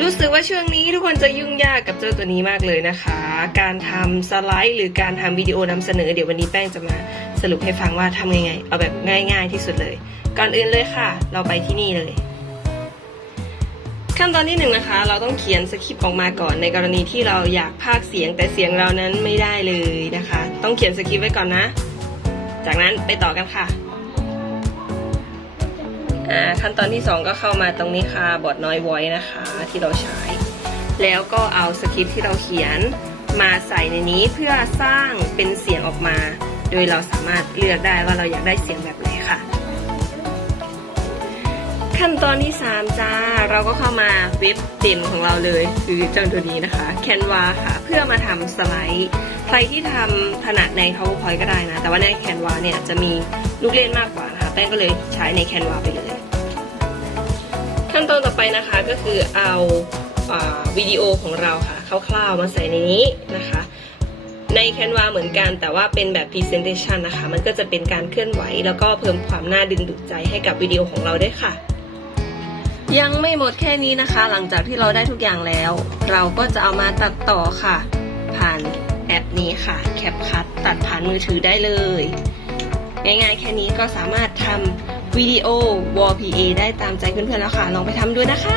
รู้สึกว่าช่วงนี้ทุกคนจะยุ่งยากกับเจ้าตัวนี้มากเลยนะคะ การทำสไลด์ หรือการทำวิดีโอนำเสนอ เดี๋ยววันนี้แป้งจะมาสรุปให้ฟังว่าทำยังไง เอาแบบง่าย ๆ ที่สุดเลย ก่อนอื่นเลยค่ะ เราไปที่นี่เลย ขั้นตอนที่หนึ่งนะคะ เราต้องเขียนสคริปต์ออกมาก่อนในกรณีที่เราอยากพากเสียงแต่เสียงเรานั้นไม่ได้เลยนะคะ ต้องเขียนสคริปต์ไว้ก่อนนะ จากนั้นไปต่อกันค่ะ อ่าขั้นตอนที่ 2 ก็เข้ามาตรงนี้ค่ะบอร์ดน้อยไว้นะคะ ที่เราใช้ แล้วก็เอาสคริปที่เราเขียนมาใส่ในนี้เพื่อสร้างเป็นเสียงออกมา โดยเราสามารถเลือกได้ว่าเราอยากได้เสียงแบบไหนค่ะ ขั้นตอนที่ 3 จ้า เราก็เข้ามาเว็บเต็มของเราเลยคือเจ้าตัวนี้นะคะ Canva ค่ะ เพื่อมาทำสไลด์ใครที่ทำถนัดใน PowerPoint ก็ได้นะ แต่ว่าใน Canva เนี่ยจะมีลูกเล่นมากกว่านะ แป้งก็เลยใช้ใน Canva ไปเลย ขั้นตอนต่อไปนะคะก็คือเอาอ่าวิดีโอของเราค่ะคร่าวๆมาใส่ในนี้นะคะใน Canva เหมือนกันแต่ว่าเป็นแบบ Presentation นะคะ มันก็จะเป็นการเคลื่อนไหว แล้วก็เพิ่มความน่าดึงดูดใจให้กับวิดีโอของเราด้วยค่ะ ยังไม่หมดแค่นี้นะคะ หลังจากที่เราได้ทุกอย่างแล้ว เราก็จะเอามาตัดต่อค่ะ ผ่านแอปนี้ค่ะ CapCut ตัดผ่านมือถือได้เลย ง่ายๆแค่นี้ก็สามารถทำวิดีโอ Wall PA ได้ตามใจเพื่อนๆแล้วค่ะ ลองไปทำดูนะคะ